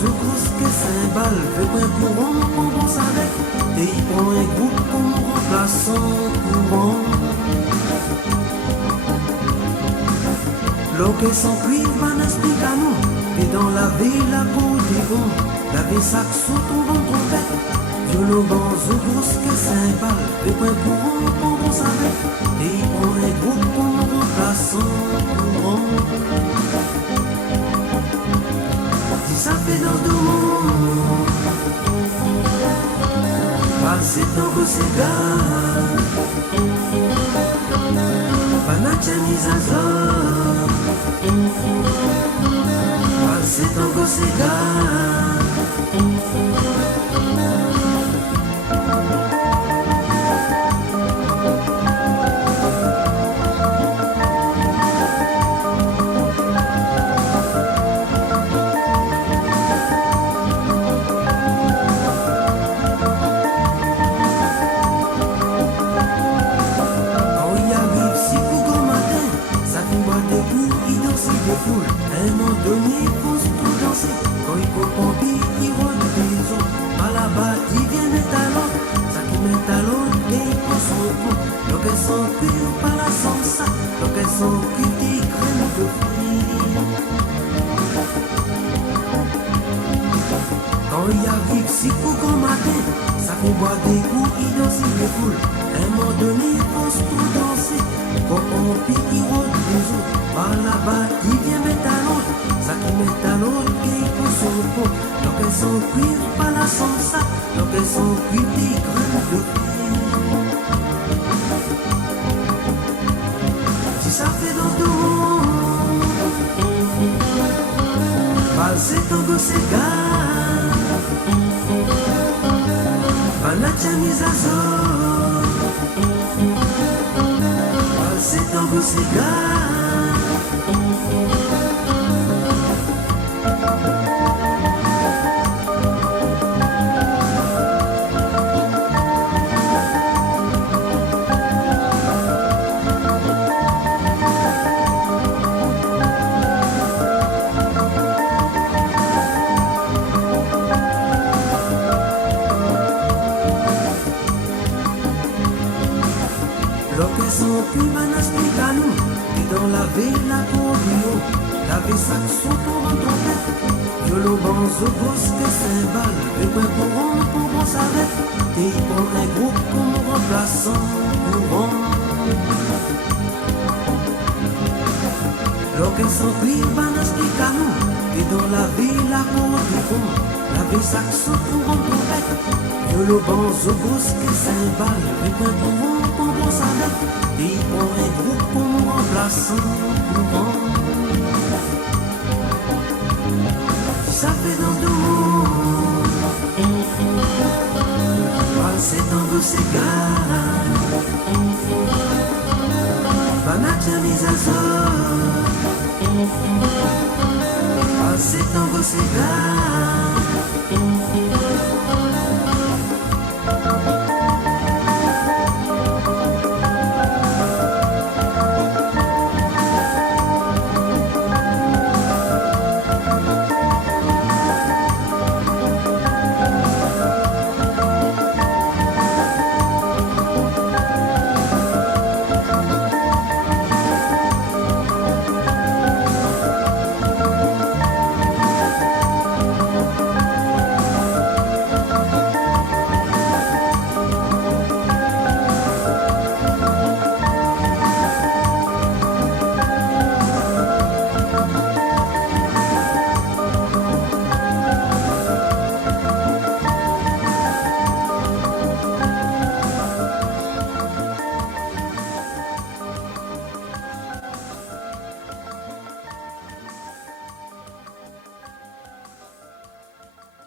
secousses que cymbales, fait point courant, on danse avec, et il prend un groupe comme remplaçant courant. L'eau que sans cuivre, on explique à nous, et dans la ville, la côté bon, la vie saxo, tombe en trompette, violon, secousses que cymbales, fait point courant, on danse avec, et il prend un groupe comme remplaçant courant. Ça fait dans tout le monde. Passer ton goût cigare. Panache mise à zone. Passer ton goût cigare. Un moment donné, pose pour danser. Quand il comprend bien, il roule des autres. Par là-bas, il vient mettre à l'autre. Ça qui met à l'autre, et il prend son coup. Donc elles sont cuites par la salsa. Donc elles sont cuites des crèmes de fruits. Quand il arrive si fou qu'au matin, ça fait boire des coups, il danse, il découle. Un moment donné, il pose pour danser. Quand on pique, il roule des autres. Par là-bas, il vient mettre à l'autre. Ça qui met à l'autre, et il prend son pot. Donc elles sont cuites par la salsa. Donc elles sont cuites des graines de fruits. Si ça fait dans tout le monde, passer ton goût cigare. Panache mise à zone. Passer ton goût cigare. L'occasion plus manastique à nous, et dans la ville, la cordio, la vie saxo pour en trompette, violon, banzo, grosse que cymbales, et point courant pour on s'arrête, et il prend un groupe comme remplaçant courant. L'occasion plus manastique à nous, et dans la ville, la cordio, la vie saxo pour en trompette, violon, banzo, grosse que cymbales, et point courant. Et il prend un groupe comme remplaçant courant. Ça fait dans tout le monde. Passer ton goût cigare. Panache mise à zone. Passer ton goût cigare.